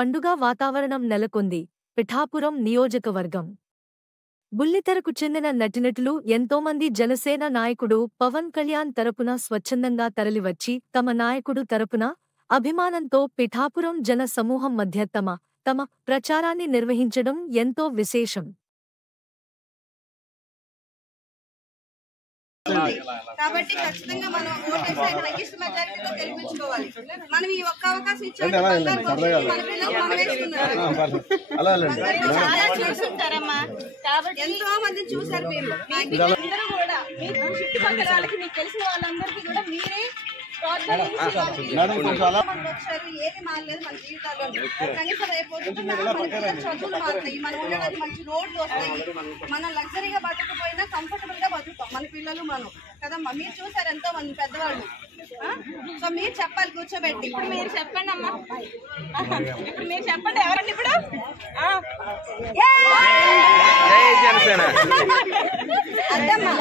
పండుగ వాతావరణం నెలకొంది. పిఠాపురం నియోజకవర్గం బుల్లితెరకు చెందిన నటినటులు ఎంతోమంది జనసేన నాయకుడు పవన్ కళ్యాణ్ తరపున స్వచ్ఛందంగా తరలివచ్చి తమ నాయకుడు తరపున అభిమానంతో పిఠాపురం జన సమూహం మధ్య తమ ప్రచారాన్ని నిర్వహించడం ఎంతో విశేషం. కాబట్టి ఖచ్చితంగా మనం ఓటేసి హైయెస్ట్ మెజారిటీతో గెలిపించుకోవాలి. మనం ఈ ఒక్క అవకాశం ఇచ్చాము. ఎంతో మంది చూసారు మీరు. అందరూ కూడా మీ చుట్టుపక్కల వాళ్ళకి మీకు తెలిసిన వాళ్ళందరికీ కూడా మీరే వచ్చారు. ఏమి మారలేదు మన జీవితాల్లో. కనీసం రేపు చదువులు మారుతాయి, మనం ఉండడానికి మంచి రోడ్లు వస్తాయి, మనం లగ్జరీగా బతకపోయినా కంఫర్టబుల్ గా బతుకుతాం మన పిల్లలు మనం కదమ్మా. మీరు చూసారు ఎంతో మంది పెద్దవాళ్ళు. సో మీరు చెప్పాలి కూర్చోబెట్టి. ఇప్పుడు మీరు చెప్పండి అమ్మా, ఇప్పుడు మీరు చెప్పండి ఎవరండి ఇప్పుడు అద్దమ్మా.